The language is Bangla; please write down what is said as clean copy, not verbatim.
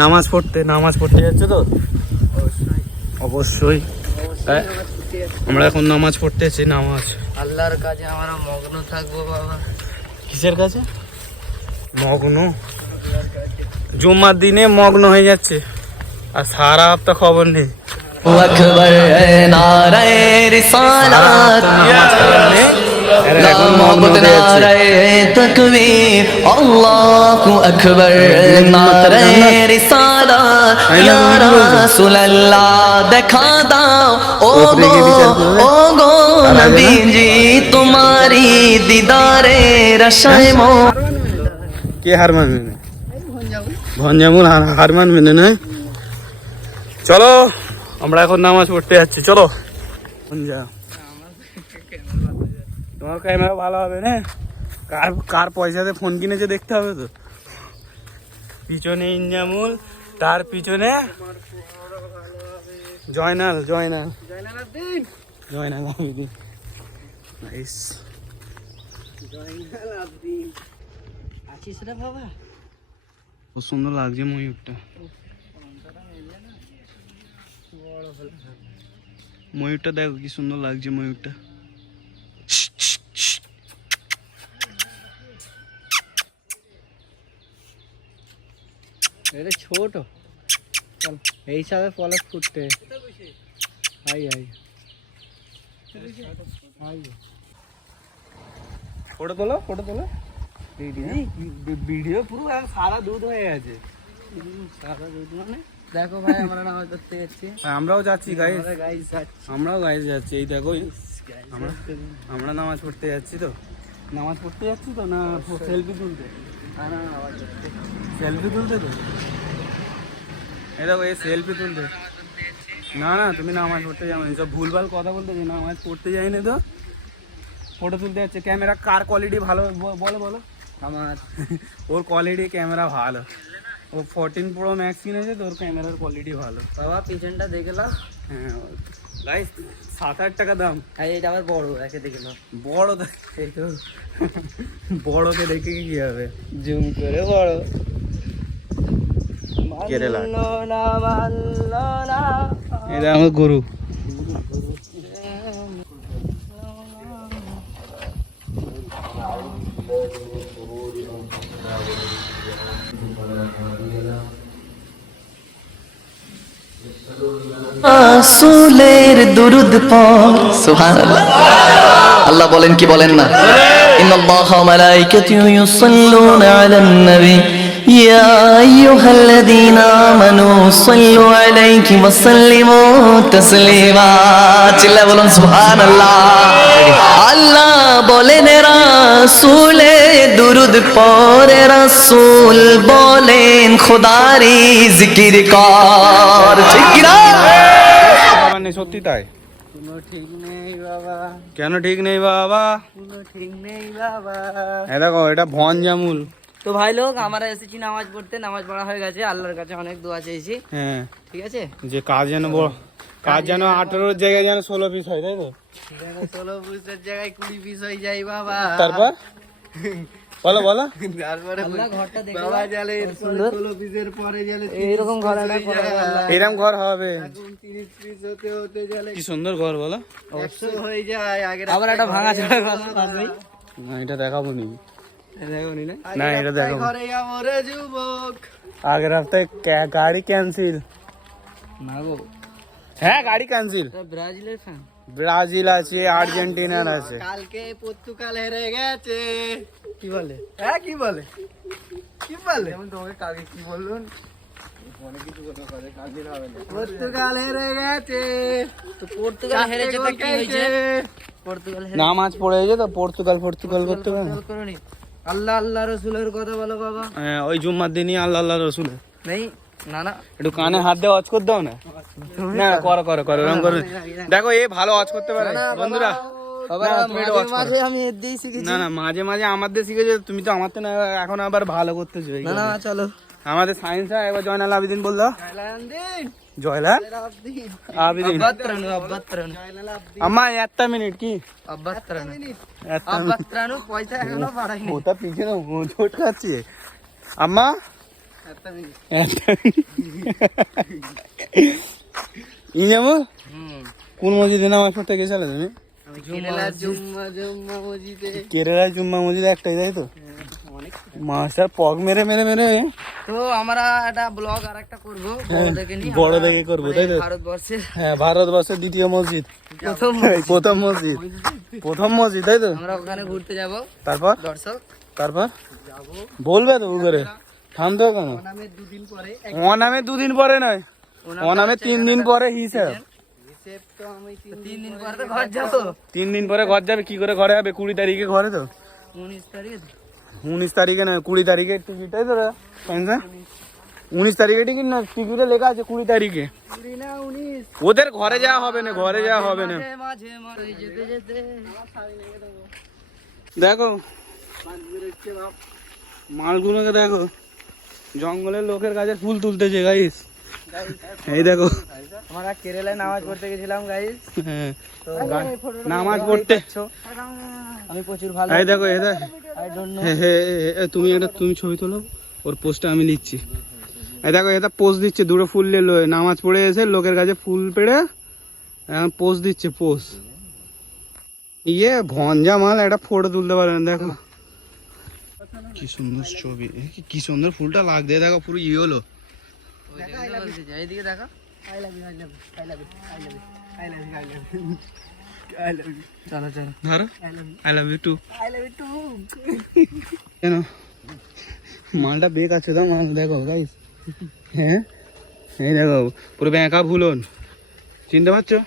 নামাজ পড়তে যাচ্ছে তো? অবশ্যই। আমরা এখন নামাজ পড়তেছি। নামাজ আল্লাহর কাছে আমরা মগ্ন থাকবো বাবা। কিসের কাছে মগ্ন? জুম্মার দিনে মগ্ন হয়ে যাচ্ছে, আর সারা হপ্তাহ খবর নেই। আকবার নারায়ে রিসালাত, নারায়ে তাকবীর, আল্লাহু আকবার নারায়ে রিসালাত। ইয়া রাসূলুল্লাহ দেখা দাও ও গো নবীজি, তোমারি দিদারের আশায় কে হার মানবে না? ভঞ্জামুল হার মানবে না? চলো আমরা এখন নামাজ পড়তে যাচ্ছি, চলো। তোমার ক্যামেরা ভালো হবে না? কার পয়সাতে ফোন কিনেছে দেখতে হবে তো। পিছনে ইনজামুল, তার পিছনে জয়নাল আবেদিন। নাইস। আছিস রে বাবা? খুব সুন্দর লাগছে ময়ূরটা। ময়ূরটা দেখো কি সুন্দর লাগছে ময়ূরটা। এটা ছোট এই হিসাবে পলক ফুটতে। ফটো তোলো ভিডিও পুরো সারা দুধ হয়ে গেছে। সারা দুধ মানে দেখো ভাই, আমরা নামাজ পড়তে যাচ্ছি। আমরাও যাচ্ছি গাইস, আমরাও গাইস যাচ্ছি। এই দেখো আমরা নামাজ পড়তে যাচ্ছি তো না সেলফি তুলতে? সেলফি তুলতে তো। এই দেখো এই সেলফি তুলতে। না তুমি নামাজ পড়তে যাও না, সব ভুলভাল কথা বলতে যে নামাজ পড়তে যাই না তো ফটো তুলতে যাচ্ছে। ক্যামেরা কার কোয়ালিটি ভালো বলো? আমার ওর কোয়ালিটি ক্যামেরা ভালো, ও 14 Pro Max কিনেছে তো, ওর ক্যামেরার কোয়ালিটি ভালো বাবা। পিছনটা দেখলাম। হ্যাঁ গাইস 7-8 টাকা দাম। এটা আবার বড়, একে দেখলাম বড় এই তো বড়কে দেখে কি হবে, জুম করে বড়। এটা আমার গরু। রাসূলের দুরূদ পড়। সুবহানাল্লাহ। আল্লাহ বলেন কি বলেন না? ইন্নাল্লাহা ওয়া মালাইকাতুহু ইউসাল্লুনা আলান নবী ইয়া আইয়ুহাল্লাযীনা আমানু সাল্লু আলাইহি ওয়া সাল্লিমু তাসলিমা। চিল্লায়ে বলুন সুবহানাল্লাহ। আল্লাহ বলেন রাসূলের দুরূদ পড়ে, রাসূল বলেন খোদারি জিকির কর। ঠিক কি না? সত্যি তাই? কোনো ঠিক নেই বাবা। কেন ঠিক নেই বাবা? কোনো ঠিক নেই বাবা। দেখো এটা ভঞ্জামুল। তো ভাই লোক, আমরা এসেছি নামাজ পড়তে। নামাজ পড়া হয়ে গেছে, আল্লাহর কাছে অনেক দোয়া চেয়েছি। হ্যাঁ ঠিক আছে, যে কাজ যেন 18 জায়গায় যেন 16 পিস হয়, তাই তো? 16 পিসের জায়গায় 20 পিস হয়ে যায় বাবা। তারপর বলো তারপরে আল্লাহ ঘরটা দেখো বাবা, জালে 16 পিসের পরে জালে এরকম ঘর না করে এরকম ঘর হবে। 30 পিস হতে জালে কি সুন্দর ঘর বলো। 100 হয়ে যায়। আগে আবার একটা ভাঙা চড়া ঘর আছে না, এটা দেখাবো নি। না এটা দেখো। ঘরে আমরে যুবক। আগের হপ্তাহে গাড়ি ক্যান্সেল না গো। হ্যাঁ গাড়ি ক্যান্সেল। ব্রাজিলের ফ্যান। ব্রাজিল আছে, আর্জেন্টিনার আছে। কালকে পর্তুগাল হেরে গেছে। কি বলে? হ্যাঁ কি বলে? যেমন তোমাকে কালকে কি বললুন? পর্তুগাল হেরে গেছে। তো পর্তুগাল হেরেছে তো কি হয়েছে? পর্তুগাল নামাজ পড়ে গেছে তো পর্তুগাল করতে পারে। আল্লাহ রসুলের কথা বলো বাবা। হ্যাঁ ওই জুম্মার দিনই আল্লাহ রসুলের নেই। না একটু কানে হাত দিয়ে ওয়াজ করে দাও না। না করো এরকম করো। দেখো এ ভালো ওয়াজ করতে পারে বন্ধুরা। না মাঝে মাঝে আমাদের শিখেছো তুমি, তো আমার তো না এখন আবার ভালো করতেছো। না চলো আমাদের সায়েন্স একবার জয়নাল আবেদিন বললো। জয়লাল আবেদিন আমার 1 মিনিট কি পয়সা এখনো বাড়াইনি। ওটা পিছনে ছোট খাচ্ছি। আম্মা একটা মিনিট ইজামুল কোন মসজিদে নামাজ পড়তে গেছিলে তুমি? আমি কেরালা জুম্মা মসজিদে। কেরালায় জুম্মা মসজিদ একটাই, তাই তো? অনেক। মাস্টার পক মেরে মেরে মেরে তো আমরা একটা ব্লগ আর একটা করবো বড় দেখে নিয়ে, বড় দেখে করবো, তাই তো? ভারতবর্ষের হ্যাঁ, ভারতবর্ষের দ্বিতীয় মসজিদ, প্রথম প্রথম মসজিদ, তাই তো? আমরা ওখানে ঘুরতে যাব। তারপর দর্শক তারপর বলবে তো করে থামতে কেন? ওনামের দুদিন পরে অনামে 2 দিন পরে নয়, অনামে 3 দিন পরে হিসাব। হিসেব তো আমি 3 দিন পরে তো ঘর যাবো। 3 দিন পরে ঘর যাবে, কি করে ঘরে যাবে? 20 তারিখে ঘরে তো, 19 তারিখে তো। 19 তারিখে না 20 তারিখে টিকিট, তাই তো? 19 তারিখে টিকিট না, টিকিটে লেখা আছে 20 তারিখে। 20 না 19। ওদের ঘরে যাওয়া হবে না, ঘরে যাওয়া হবে না। মাঝে মাঝে যেতে যেতে দেখো মালগুলোকে দেখো, জঙ্গলের লোকের কাছে ফুল তুলতেছে গাইস। এই দেখো আমরা কেরালায় নামাজ পড়তে গেছিলাম গাইস। হ্যাঁ, তো নামাজ পড়তে। আমি প্রচুর ভালো। এই দেখো এই দেখ, আই ডোন্ট নো। তুমি ছবি তোলো, ওর পোস্টটা আমি নিচ্ছি। এই দেখো এটা পোস্ট দিচ্ছে, দুটো ফুল নিয়ে নামাজ পড়ে এসে লোকের কাছে ফুল পেড়ে এখন পোস্ট দিচ্ছে। পোস্ট ইয়ে ভঞ্জা মাল, একটা ফটো তুলতে পারেন। দেখো কি সুন্দর ছবি, কি সুন্দর ফুলটা লাগছে। দেখো পুরো ইয়ে হলো। এইদিকে দেখো। I love you, I love you, I love you, I love you, I love you, I love you, I love you. চলো চলো। ধরো, I love you, I love you too. I love you too. কেন মালটা বেক আছে তো মাল, দেখো গাইস। হ্যাঁ এই দেখো পুরো ব্যাঁকা ভুলন, চিনতে পারছো?